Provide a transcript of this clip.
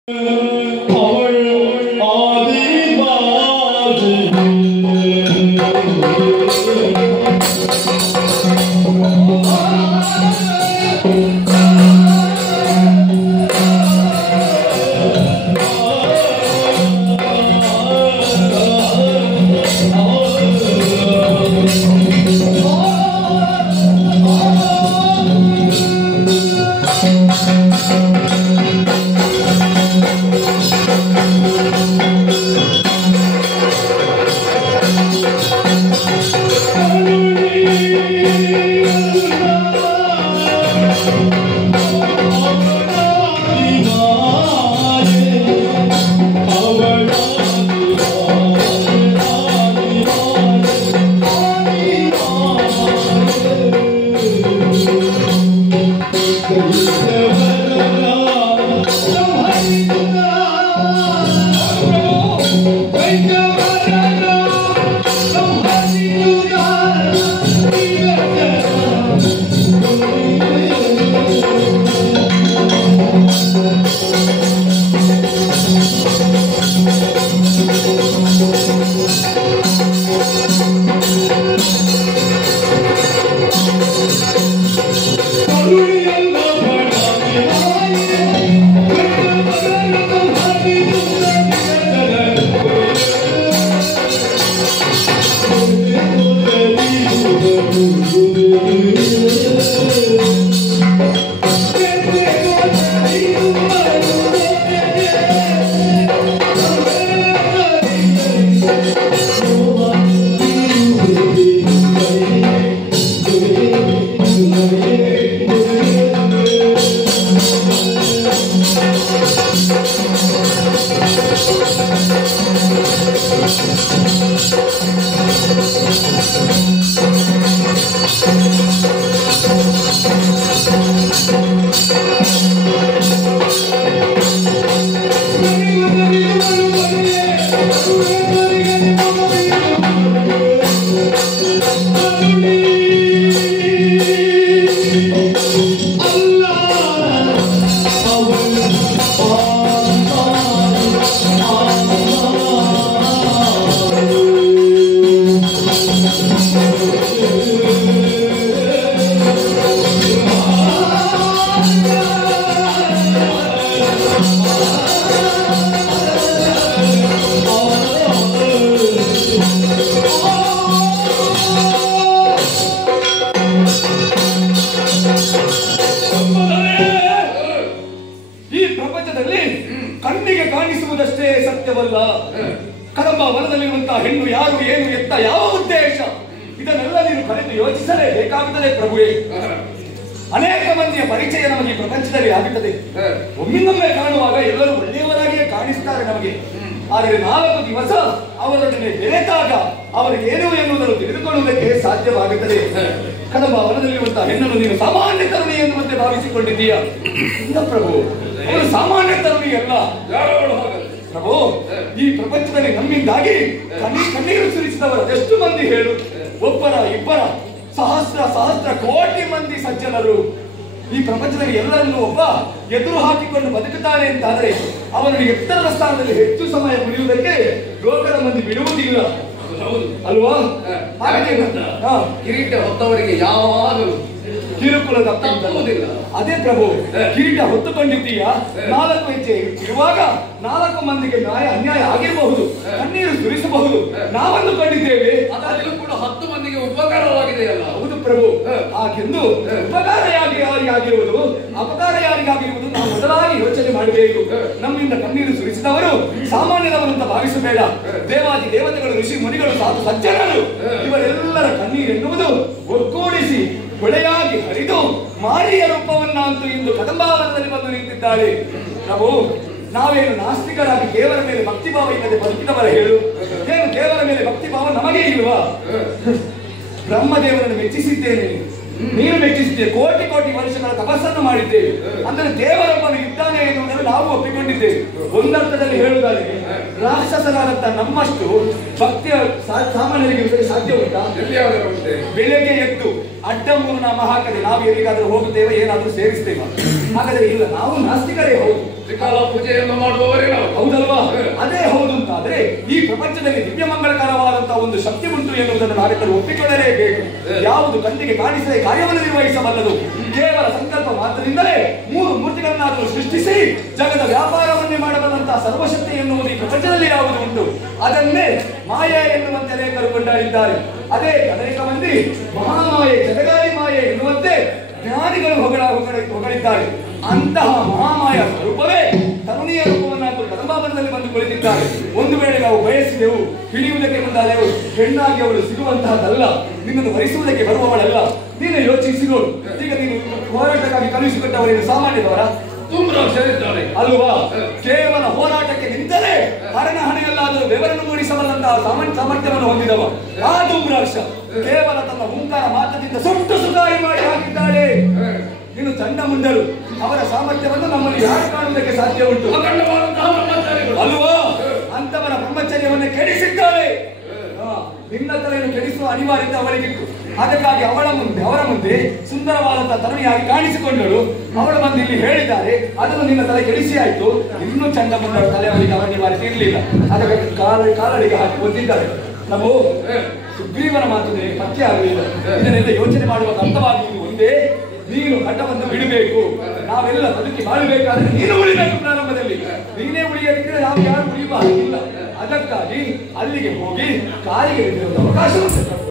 ಕಣ್ಣಿಗೆ ಕಾಣಿಸುವುದಷ್ಟೇ ಸತ್ಯವಲ್ಲ. ಕದಂಬ ವನದಲ್ಲಿರುವಂತಹ ಹೆಣ್ಣು ಯಾರು, ಏನು, ಎತ್ತ, ಯಾವ ಉದ್ದೇಶ, ಇದನ್ನೆಲ್ಲ ನೀನು ಕರೆದು ಯೋಚಿಸಲೇಬೇಕಾಗುತ್ತದೆ ಪ್ರಭುವೇ. ಅನೇಕ ಮಂದಿಯ ಪರಿಚಯ ನಮಗೆ ಪ್ರಪಂಚದಲ್ಲಿ ಆಗುತ್ತದೆ. ಒಮ್ಮಿಂದೊಮ್ಮೆ ಕಾಣುವಾಗ ಎಲ್ಲರೂ ಒಳ್ಳೆಯವರಾಗಿಯೇ ಕಾಣಿಸ್ತಾರೆ ನಮಗೆ. ಆದರೆ 4 ದಿವಸ ಅವರೊಡನೆ ಬೆರೆತಾಗ ಅವರಿಗೆ ಏನು ಎನ್ನುವುದನ್ನು ತಿಳಿದುಕೊಳ್ಳುವುದಕ್ಕೆ ಸಾಧ್ಯವಾಗುತ್ತದೆ. ಕದಂಬ ವನದಲ್ಲಿರುವಂತಹ ಹೆಣ್ಣನ್ನು ನೀನು ಸಾಮಾನ್ಯ ತರುಣಿ ಎನ್ನುವಂತೆ ಭಾವಿಸಿಕೊಂಡಿದ್ದೀಯ. ಇಲ್ಲ ಪ್ರಭು, ಅವಳು ಸಾಮಾನ್ಯ ತರುಣಿ ಅಲ್ಲ. ಪ್ರಭು, ಈ ಪ್ರಪಂಚದಲ್ಲಿ ನಮ್ಮಿಂದಾಗಿ ಕಣ್ಣೀರು ಸುರಿಸಿದವರು ಅದೆಷ್ಟು ಮಂದಿ ಹೇಳು. ಒಬ್ಬರ ಇಬ್ಬರ, ಸಹಸ್ರ ಸಹಸ್ರ ಕೋಟಿ ಮಂದಿ ಸಜ್ಜನರು ಈ ಪ್ರಪಂಚದಲ್ಲಿ ಎಲ್ಲರನ್ನೂ ಒಬ್ಬ ಎದುರು ಹಾಕಿಕೊಂಡು ಬದುಕುತ್ತಾನೆ ಅಂತಾದರೆ ಅವನಿಗೆ ಎತ್ತರದ ಸ್ಥಾನದಲ್ಲಿ ಹೆಚ್ಚು ಸಮಯ ಉಳಿಯುವುದಕ್ಕೆ ಲೋಕದ ಮಂದಿ ಬಿಡುವುದಿಲ್ಲ ಅಲ್ವಾ? ಕಿರೀಟ ಹೊತ್ತವರಿಗೆ ಯಾವಾಗಲೂ ಕಿರುಕುಳ ತಪ್ಪುವುದಿಲ್ಲ. ಅದೇ ಪ್ರಭು, ಕಿರೀಟ ಹೊತ್ತುಕೊಂಡಿದ್ದೀಯ, 4 ಹೆಜ್ಜೆ ಇರುವಾಗ 4 ಮಂದಿಗೆ ಅನ್ಯಾಯ ಆಗಿರಬಹುದು, ಕಣ್ಣೀರು ಸುರಿಸಬಹುದು. ನಾವಂದುಕೊಂಡಿದ್ದೇವೆ ಅದರಲ್ಲೂ ಕೂಡ 10 ಮಂದಿಗೆ ಉಪಕಾರವಾಗಿದೆಯಲ್ಲ. ಹೌದು ಪ್ರಭು, ಹಾಗೆಂದು ಉಪಕಾರ ಯಾರಿಗಾಗಿರುವುದು, ಅಪಕಾರ ಯಾರಿಗಾಗಿರುವುದು ನಾವು ಮೊದಲಾಗಿ ಯೋಚನೆ ಮಾಡಬೇಕು. ನಮ್ಮಿಂದ ಕಣ್ಣೀರು ಸುರಿಸಿದವರು ಸಾಮಾನ್ಯದವರಂತ ಭಾವಿಸಬೇಡ. ದೇವಾದಿ ದೇವತೆಗಳು, ಋಷಿ ಮುನಿಗಳು, ಸಾಧು ಸಜ್ಜನರು ಇವರೆಲ್ಲರ ಕಣ್ಣೀರು ಎನ್ನುವುದು ಒಗ್ಗೂಡಿಸಿ ಹೊಳೆಯಾಗಿ ಹರಿದು ಮಾರಿಯ ರೂಪವನ್ನಂತೂ ಇಂದು ಕದಂಬಾವನದಲ್ಲಿ ಬಂದು ನಿಂತಿದ್ದಾಳೆ. ಪ್ರಭು, ನಾವೇನು ನಾಸ್ತಿಕರಾಗಿ ದೇವರ ಮೇಲೆ ಭಕ್ತಿಭಾವ ಇಲ್ಲದೆ ಬದುಕಿದವರ ಹೇಳು. ಏನು ದೇವರ ಮೇಲೆ ಭಕ್ತಿಭಾವ ನಮಗೆ ಇಲ್ವಾ? ಬ್ರಹ್ಮದೇವರನ್ನು ಮೆಚ್ಚಿಸಿದ್ದೇನೆ, ನೀನು ಮೆಚ್ಚಿಸಿದ್ದೇವೆ. ಕೋಟಿ ಕೋಟಿ ವರ್ಷಗಳ ತಪಸ್ಸನ್ನು ಮಾಡಿದ್ದೇವೆ. ಅಂದರೆ ದೇವರೊಬ್ಬನು ಇದ್ದಾನೆ ಎನ್ನುವುದನ್ನು ನಾವು ಒಪ್ಪಿಕೊಂಡಿದ್ದೇವೆ. ಒಂದರ್ಥದಲ್ಲಿ ಹೇಳುವುದಾದರೆ ರಾಕ್ಷಸರಾದಂತ ನಮ್ಮಷ್ಟು ಭಕ್ತಿಯ ಸಾಮಾನ್ಯರಿಗೆ ಸಾಧ್ಯ ಉಂಟಾ? ಬೆಳಗ್ಗೆ ಎದ್ದು ಅಡ್ಡ ಮೂರು ನಾಮ ಹಾಕದೆ ನಾವು ಎಲ್ಲಿಗಾದ್ರೂ ಹೋಗುತ್ತೇವೆ, ಏನಾದ್ರೂ ಸೇರಿಸ್ತೇವೆ. ಹಾಗಾದ್ರೆ ಇಲ್ಲ, ನಾವು ನಾಸ್ತಿಕರೇ ಹೌದು, ತ್ರಿಕಾಲ ಪೂಜೆಯನ್ನು ಮಾಡುವವರೇ ನಾವು, ಹೌದಲ್ವಾ? ಅದೇ ಹೌದು ಅಂತಾದ್ರೆ ಈ ಪ್ರಪಂಚದಲ್ಲಿ ದಿವ್ಯ ಮಂಗಳಕರವಾದಂತಹ ಒಂದು ಶಕ್ತಿ ಉಂಟು ಎನ್ನುವುದನ್ನು ನಾವೆಲ್ಲರೂ ಒಪ್ಪಿಕೊಳ್ಳಲೇಬೇಕು. ಯಾವುದು ಕಣ್ಣಿಗೆ ಕಾಣಿಸದೆ ಕಾರ್ಯವನ್ನು ನಿರ್ವಹಿಸಬಲ್ಲದು, ಕೇವಲ ಸಂಕಲ್ಪ ಮಾತ್ರದಿಂದಲೇ ಮೂರು ಮೂರ್ತಿಗಳನ್ನಾದರೂ ಸೃಷ್ಟಿಸಿ ಜಗದ ವ್ಯಾಪಾರವನ್ನೇ ಮಾಡಬಲ್ಲಂತಹ ಸರ್ವಶಕ್ತಿ ಎನ್ನುವುದು ಈ ಪ್ರಪಂಚದಲ್ಲಿ ಯಾವುದು ಉಂಟು, ಅದನ್ನೇ ಮಾಯೆ ಎನ್ನುವಂತೆ ಲೇಖರು ಕೊಂಡಾಡಿದ್ದಾರೆ. ಅದೇ ಅನೇಕ ಮಂದಿ ಮಹಾಮಾಯೆ, ಜಗದಾರಿ ಮಾಯೆ ಎನ್ನುವಂತೆ ಜ್ಞಾನಿಗಳು ಹೊಗಳಿದ್ದಾರೆ. ಅಂತಹ ಮಹಾಮಾಯ ಸ್ವರೂಪವೇ ತರುಣಿಯ ರೂಪವನ್ನಾದರೂ ಕದಂಬಾವನದಲ್ಲಿ ಬಂದು ಕುಳಿತಿದ್ದಾರೆ. ಒಂದು ವೇಳೆ ನಾವು ಬಯಸಿದೆವು, ಹಿಡಿಯುವುದಕ್ಕೆ ಮುಂದಾದೆವು, ಹೆಣ್ಣಾಗಿ ಅವಳು ಸಿಗುವಂತಹದ್ದಲ್ಲ, ನಿನ್ನನ್ನು ವರಿಸುವುದಕ್ಕೆ ಬರುವವಳಲ್ಲ. ನೀನು ಯೋಚಿಸಿರೋಳು. ಈಗ ನೀನು ಹೋರಾಟಕ್ಕಾಗಿ ಕಳುಹಿಸಿಕೊಟ್ಟವರೇನು ಸಾಮಾನ್ಯದವರ? ಧೂಮ್ರಾಕ್ಷರಿದ್ದಾಳೆ ಅಲ್ವಾ? ಕೇವಲ ಹೋರಾಟಕ್ಕೆ ನಿಂತರೆ ಹರಣ ಹಣೆಯಲ್ಲಾದರೂ ಬೆವರನ್ನು ಮೂಡಿಸಬಲ್ಲಂತಹ ಸಾಮರ್ಥ್ಯವನ್ನು ಹೊಂದಿದವ ಆ ಧೂಮ್ರಾಕ್ಷ ಕೇವಲ ತನ್ನ ಹುಂಕಾರ ಮಾತ್ರದಿಂದ ಸುಟ್ಟು ಸುಧಾರಿ ಮಾಡಿ ಹಾಕಿದ್ದಾಳೆ. ನೀನು ಚಂಡಮುಂಡರು, ಅವರ ಸಾಮರ್ಥ್ಯವನ್ನು ನಮ್ಮಲ್ಲಿ ಯಾರು ಕಾಣುವುದಕ್ಕೆ ಸಾಧ್ಯ ಉಂಟು? ಅಲ್ವಾ? ಅಂತವರ ಬ್ರಹ್ಮಚರ್ಯವನ್ನು ಕೆಡಿಸಿದ್ದಾಳೆ. ನಿನ್ನ ತಲೆಯನ್ನು ಕೆಡಿಸುವ ಅನಿವಾರ್ಯತೆ ಅವಳಿಗಿತ್ತು. ಅದಕ್ಕಾಗಿ ಅವರ ಮುಂದೆ ಸುಂದರವಾದಂತಹ ತರುಣಿಯಾಗಿ ಕಾಣಿಸಿಕೊಂಡಳು. ಅವಳ ಬಂದು ಇಲ್ಲಿ ಹೇಳಿದ್ದಾರೆ, ಅದನ್ನು ನಿನ್ನ ತಲೆ ಕೆಡಿಸಿ ಆಯ್ತು. ಇನ್ನೂ ಚಂಡಮುಂಡರ ತಲೆ ಅವರಿಗೆ ಅನಿವಾರ್ಯತೆ ಇರಲಿಲ್ಲ. ಅದಕ್ಕೆ ಕಾಲಡಿಗೆ ಹಾಕಿ ಒದ್ದಿದ್ದಾರೆ. ನಾವು ಸುಗ್ರೀವನ ಮಾತು ಪತ್ತೆ ಆಗಲಿಲ್ಲ. ಇದನ್ನೆಲ್ಲ ಯೋಚನೆ ಮಾಡುವಾಗ ಅರ್ಥವಾಗುವುದು ಒಂದೇ, ನೀನು ಹಠವನ್ನು ಬಿಡಬೇಕು. ನಾವೆಲ್ಲ ಬದುಕಿ ಬಾಳಬೇಕಾದ್ರೆ ನೀನು ಉಳಿಬೇಕು. ಪ್ರಾರಂಭದಲ್ಲಿ ನೀನೇ ಉಳಿಯದಿದ್ದರೆ ನಾವು ಯಾರು ಉಳಿಯುವ ಹಾಗಿಲ್ಲ. ಅದಕ್ಕಾಗಿ ಅಲ್ಲಿಗೆ ಹೋಗಿ ಕಾಲಿಗೆ ಅವಕಾಶ